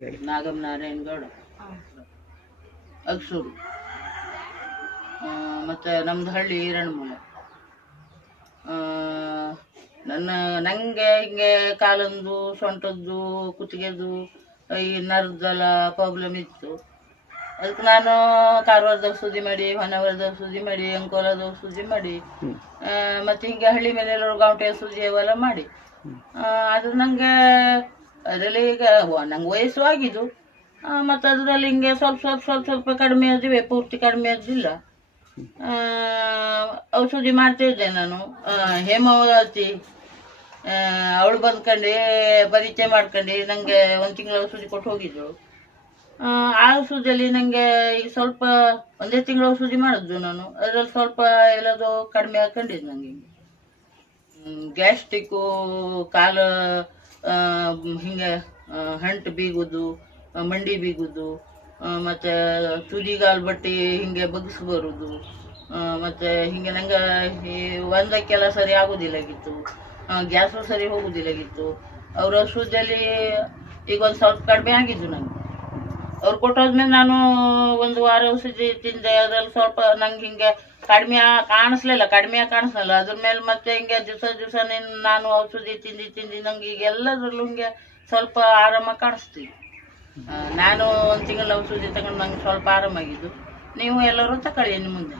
ನಾಗಮ್ಮ ನಾರಾಯಣಗೌಡ, ಅಗಸೂರು. ಮತ್ತು ನಮ್ಮದು ಹಳ್ಳಿ ಈರಣ್ಮೂಲ. ನನಗೆ ಹಿಂಗೆ ಕಾಲೊಂದು, ಸೊಂಟದ್ದು, ಕುತ್ತಿಗೆದು ಈ ನರದೆಲ್ಲ ಪ್ರಾಬ್ಲಮ್ ಇತ್ತು. ಅದಕ್ಕೆ ನಾನು ಕಾರವಾರದ ಔಷಧಿ ಮಾಡಿ, ಹೊನ್ನಾವರದ ಔಷಧಿ ಮಾಡಿ, ಅಂಕೋಲದ ಔಷಧಿ ಮಾಡಿ, ಮತ್ತು ಹಿಂಗೆ ಹಳ್ಳಿ ಮೇಲೆ ಎಲ್ಲರೂ ಗೌಟೆ ಔಷಧಿ ಅವೆಲ್ಲ ಮಾಡಿ, ಅದು ನನಗೆ ಅದರಲ್ಲಿ ಈಗ ನಂಗೆ ವಯಸ್ಸು ಆಗಿದ್ದು, ಮತ್ತು ಅದರಲ್ಲಿ ಹಿಂಗೆ ಸ್ವಲ್ಪ ಸ್ವಲ್ಪ ಸ್ವಲ್ಪ ಸ್ವಲ್ಪ ಕಡಿಮೆ ಆದಿವೆ, ಪೂರ್ತಿ ಕಡಿಮೆ ಆದಿಲ್ಲ. ಔಷಧಿ ಮಾಡ್ತಿದ್ದೆ ನಾನು. ಹೇಮಾವತಿ ಅವಳು ಬಂದ್ಕೊಂಡು ಪರಿಚಯ ಮಾಡ್ಕೊಂಡು ನನಗೆ 1 ತಿಂಗಳು ಔಷಧಿ ಕೊಟ್ಟು ಹೋಗಿದ್ರು. ಆ ಔಷಧಿಯಲ್ಲಿ ನನಗೆ ಈಗ ಸ್ವಲ್ಪ 1 ತಿಂಗಳು ಔಷಧಿ ಮಾಡಿದ್ದು ನಾನು. ಅದರಲ್ಲಿ ಸ್ವಲ್ಪ ಎಲ್ಲದೋ ಕಡಿಮೆ ಹಾಕೊಂಡಿದ್ದು ನನಗೆ. ಗ್ಯಾಸ್ಟ್ರಿಕ್ಕು, ಕಾಲು ಹಿಂಗೆ ಹಂಟು ಬೀಗುದು, ಮಂಡಿ ಬೀಗುದು, ಮತ್ತು ತುದಿಗಾಲು ಬಟ್ಟಿ ಹಿಂಗೆ ಬಗ್ಸ್ ಬರುವುದು, ಮತ್ತು ಹಿಂಗೆ ನಂಗೆ ಈ ಒಂದಕ್ಕೆಲ್ಲ ಸರಿ ಆಗೋದಿಲ್ಲಾಗಿತ್ತು, ಗ್ಯಾಸು ಸರಿ ಹೋಗೋದಿಲ್ಲಾಗಿತ್ತು. ಅವ್ರ ಔಷಧಿಯಲ್ಲಿ ಈಗ ಒಂದು ಸ್ವಲ್ಪ ಕಡಿಮೆ ಆಗಿದ್ದು ನನಗೆ. ಅವ್ರು ಕೊಟ್ಟೋದ್ಮೇಲೆ ನಾನು 1 ವಾರ ಔಷಧಿ ತಿಂದೆ. ಅದ್ರಲ್ಲಿ ಸ್ವಲ್ಪ ನಂಗೆ ಹಿಂಗೆ ಕಡಿಮೆ ಕಾಣಿಸ್ಲಿಲ್ಲ. ಅದ್ರ ಮೇಲೆ ಮತ್ತೆ ಹಿಂಗೆ ದಿವಸ ನಾನು ಔಷಧಿ ತಿಂದು ನಂಗೆ ಈಗ ಎಲ್ಲದ್ರಲ್ಲೂ ಹಿಂಗೆ ಸ್ವಲ್ಪ ಆರಾಮ ಕಾಣಿಸ್ತೀವಿ. ನಾನು 1 ತಿಂಗಳ ಔಷಧಿ ತಗೊಂಡು ನಂಗೆ ಸ್ವಲ್ಪ ಆರಾಮಾಗಿದ್ದು. ನೀವು ಎಲ್ಲರೂ ತಗೊಳ್ಳಿ ಇನ್ನು ಮುಂದೆ.